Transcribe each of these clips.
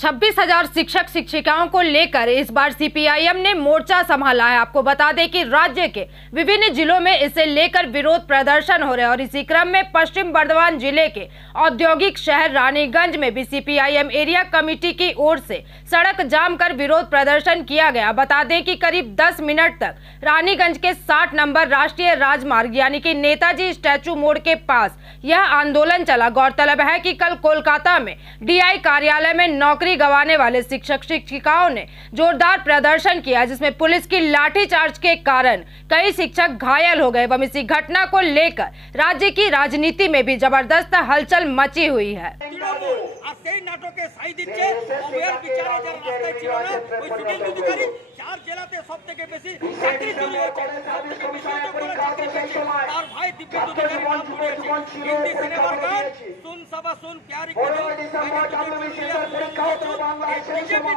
26,000 शिक्षक शिक्षिकाओं को लेकर इस बार सीपीआईएम ने मोर्चा संभाला है। आपको बता दें कि राज्य के विभिन्न जिलों में इसे लेकर विरोध प्रदर्शन हो रहे हैं और इसी क्रम में पश्चिम बर्धमान जिले के औद्योगिक शहर रानीगंज में भी सीपीआईएम एरिया कमेटी की ओर से सड़क जाम कर विरोध प्रदर्शन किया गया। बता दें कि करीब 10 मिनट तक रानीगंज के 60 नंबर राष्ट्रीय राजमार्ग यानी कि नेताजी स्टैचू मोड़ के पास यह आंदोलन चला। गौरतलब है कि कल कोलकाता में डीआई कार्यालय में नौकरी गंवाने वाले शिक्षक शिक्षिकाओं ने जोरदार प्रदर्शन किया, जिसमें पुलिस की लाठीचार्ज के कारण कई शिक्षक घायल हो गए। वहीं इसी घटना को लेकर राज्य की राजनीति में भी जबरदस्त हलचल मची हुई है।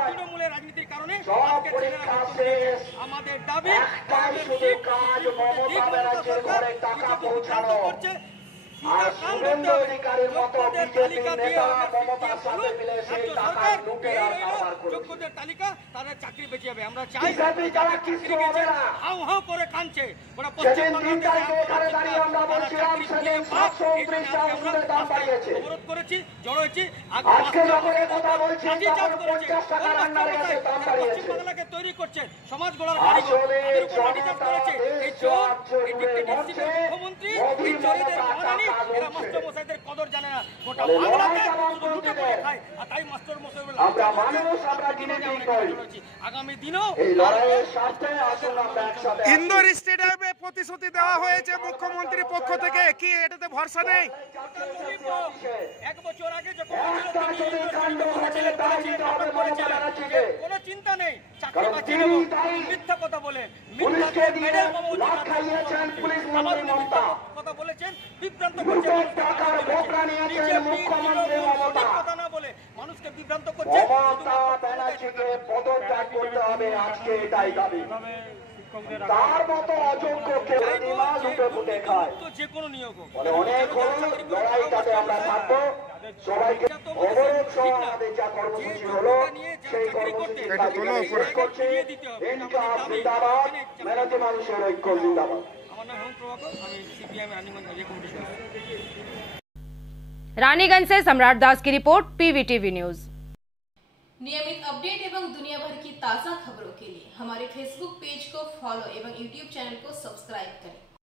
তৃণমূলের রাজনীতির কারণে আমাদের দাবি করছে যোগ্যদের তালিকা তাদের চাকরি বেঁচে যাবে। আমরা চাই হাউ হাউ করে কাঁদছে ওরা অবরোধ করেছি, জড়ো হয়েছি, পশ্চিমবাংলাকে তৈরি করছেন সমাজ গড়ার করেছে এই চোর, এই মুখ্যমন্ত্রী, এই চোরেদের মহারানী, এরা মাস্টার মশাইদের কদর জানে না। গোটা বাংলাকে লুটে পুটে খায় আর তাই মাস্টার মশাই আগামী দিনও ইন্দোর স্টেডিয়ামে প্রতিশ্রুতি দেওয়া হয়েছে মুখ্যমন্ত্রীর পক্ষ থেকে, কি এটাতে ভরসা নেই? এক বছর আগে যখন কোনো চিন্তা নেই, চাকরি বাঁচিয়ে নেব, মিথ্যা কথা বলে কথা বলেছেন, বিভ্রান্ত করছেন, কথা না বলে মানুষকে বিভ্রান্ত করছে। তার মতো অযোগ্য যে কোনো নিয়োগ অনেক লড়াইটাতে আমরা থাকবো। সবাইকে অবরোধ সহ আমাদের যা কর্মসূচি হলো সেই কর্মসূচি জিন্দাবাদ, মেহনতি মানুষের ঐক্য জিন্দাবাদ। আমার নাম হেমন্ত প্রভাকর, আমি সিপিআইএম রানীগঞ্জ এরিয়া কমিটির সদস্য। रानीगंज से सम्राट दास की रिपोर्ट, पीवीटीवी न्यूज। नियमित अपडेट एवं दुनिया भर की ताज़ा खबरों के लिए हमारे फेसबुक पेज को फॉलो एवं यूट्यूब चैनल को सब्सक्राइब करें।